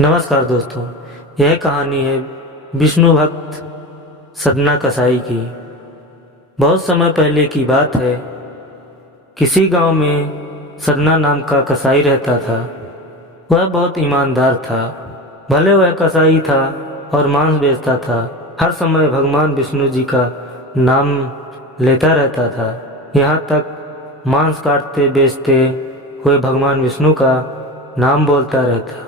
नमस्कार दोस्तों, यह कहानी है विष्णु भक्त सदना कसाई की। बहुत समय पहले की बात है। किसी गांव में सदना नाम का कसाई रहता था। वह बहुत ईमानदार था। भले वह कसाई था और मांस बेचता था। हर समय भगवान विष्णु जी का नाम लेता रहता था। यहाँ तक मांस काटते बेचते हुए भगवान विष्णु का नाम बोलता रहता।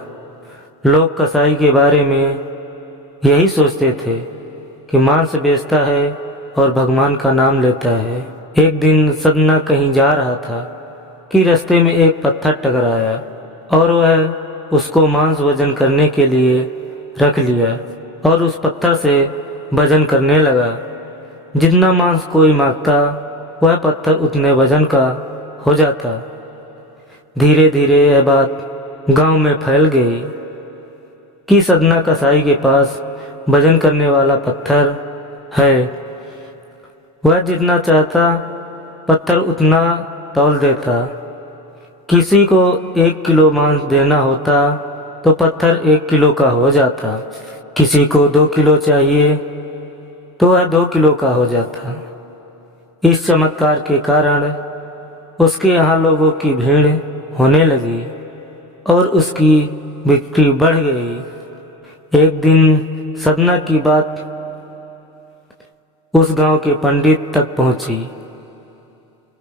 लोग कसाई के बारे में यही सोचते थे कि मांस बेचता है और भगवान का नाम लेता है। एक दिन सदना कहीं जा रहा था कि रास्ते में एक पत्थर टकराया और वह उसको मांस वजन करने के लिए रख लिया और उस पत्थर से वजन करने लगा। जितना मांस कोई मांगता वह पत्थर उतने वजन का हो जाता। धीरे धीरे यह बात गांव में फैल गई कि सदना कसाई के पास वजन करने वाला पत्थर है। वह जितना चाहता पत्थर उतना तौल देता। किसी को 1 किलो मांस देना होता तो पत्थर 1 किलो का हो जाता। किसी को 2 किलो चाहिए तो वह 2 किलो का हो जाता। इस चमत्कार के कारण उसके यहाँ लोगों की भीड़ होने लगी और उसकी बिक्री बढ़ गई। एक दिन सदना की बात उस गांव के पंडित तक पहुंची,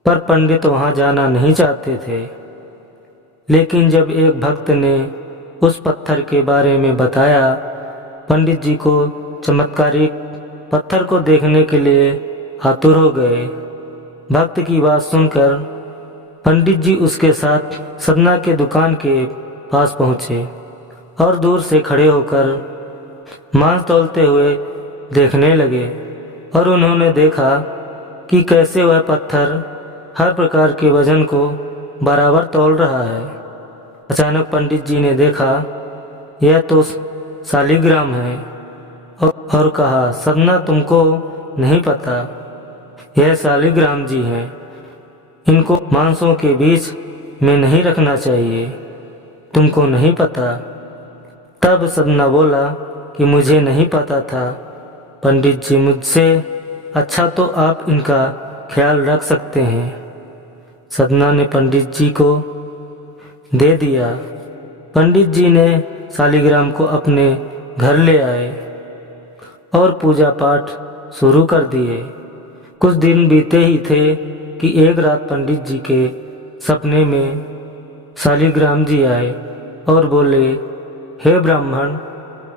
पर पंडित वहां जाना नहीं चाहते थे। लेकिन जब एक भक्त ने उस पत्थर के बारे में बताया, पंडित जी को चमत्कारिक पत्थर को देखने के लिए आतुर हो गए। भक्त की बात सुनकर पंडित जी उसके साथ सदना के दुकान के पास पहुंचे और दूर से खड़े होकर मांस तौलते हुए देखने लगे। और उन्होंने देखा कि कैसे वह पत्थर हर प्रकार के वजन को बराबर तौल रहा है। अचानक पंडित जी ने देखा यह तो शालिग्राम है और कहा, सदना तुमको नहीं पता, यह शालिग्राम जी हैं। इनको मांसों के बीच में नहीं रखना चाहिए, तुमको नहीं पता। तब सदना बोला कि मुझे नहीं पता था पंडित जी, मुझसे अच्छा तो आप इनका ख्याल रख सकते हैं। सदना ने पंडित जी को दे दिया। पंडित जी ने शालिग्राम को अपने घर ले आए और पूजा पाठ शुरू कर दिए। कुछ दिन बीते ही थे कि एक रात पंडित जी के सपने में शालिग्राम जी आए और बोले, हे ब्राह्मण,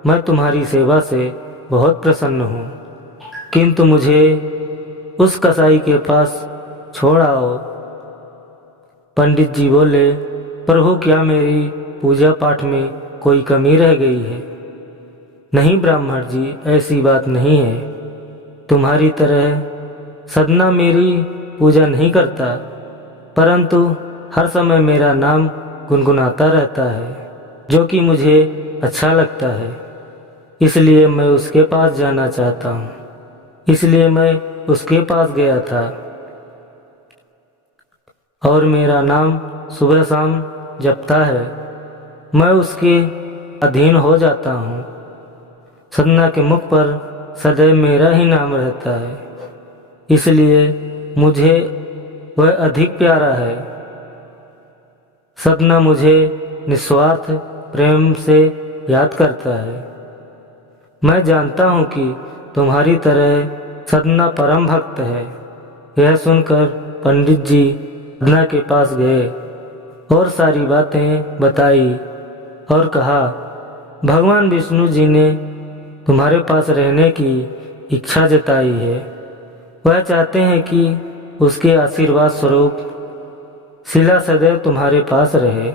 मैं तुम्हारी सेवा से बहुत प्रसन्न हूँ, किंतु मुझे उस कसाई के पास छोड़ आओ। पंडित जी बोले, प्रभु, क्या मेरी पूजा पाठ में कोई कमी रह गई है? नहीं ब्राह्मण जी, ऐसी बात नहीं है। तुम्हारी तरह सदना मेरी पूजा नहीं करता, परंतु हर समय मेरा नाम गुनगुनाता रहता है, जो कि मुझे अच्छा लगता है। इसलिए मैं उसके पास जाना चाहता हूँ। इसलिए मैं उसके पास गया था और मेरा नाम सुबह शाम जपता है। मैं उसके अधीन हो जाता हूँ। सदना के मुख पर सदैव मेरा ही नाम रहता है, इसलिए मुझे वह अधिक प्यारा है। सदना मुझे निस्वार्थ प्रेम से याद करता है। मैं जानता हूँ कि तुम्हारी तरह सदना परम भक्त है। यह सुनकर पंडित जी सदना के पास गए और सारी बातें बताई और कहा, भगवान विष्णु जी ने तुम्हारे पास रहने की इच्छा जताई है। वह चाहते हैं कि उसके आशीर्वाद स्वरूप शिला सदैव तुम्हारे पास रहे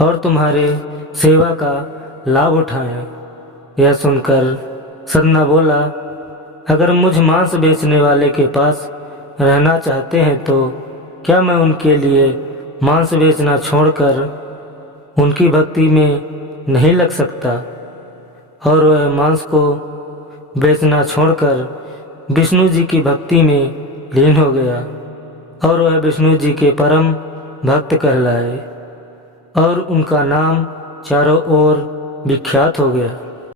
और तुम्हारे सेवा का लाभ उठाएं। यह सुनकर सदना बोला, अगर मुझ मांस बेचने वाले के पास रहना चाहते हैं तो क्या मैं उनके लिए मांस बेचना छोड़कर उनकी भक्ति में नहीं लग सकता? और वह मांस को बेचना छोड़कर विष्णु जी की भक्ति में लीन हो गया और वह विष्णु जी के परम भक्त कहलाए और उनका नाम चारों ओर विख्यात हो गया।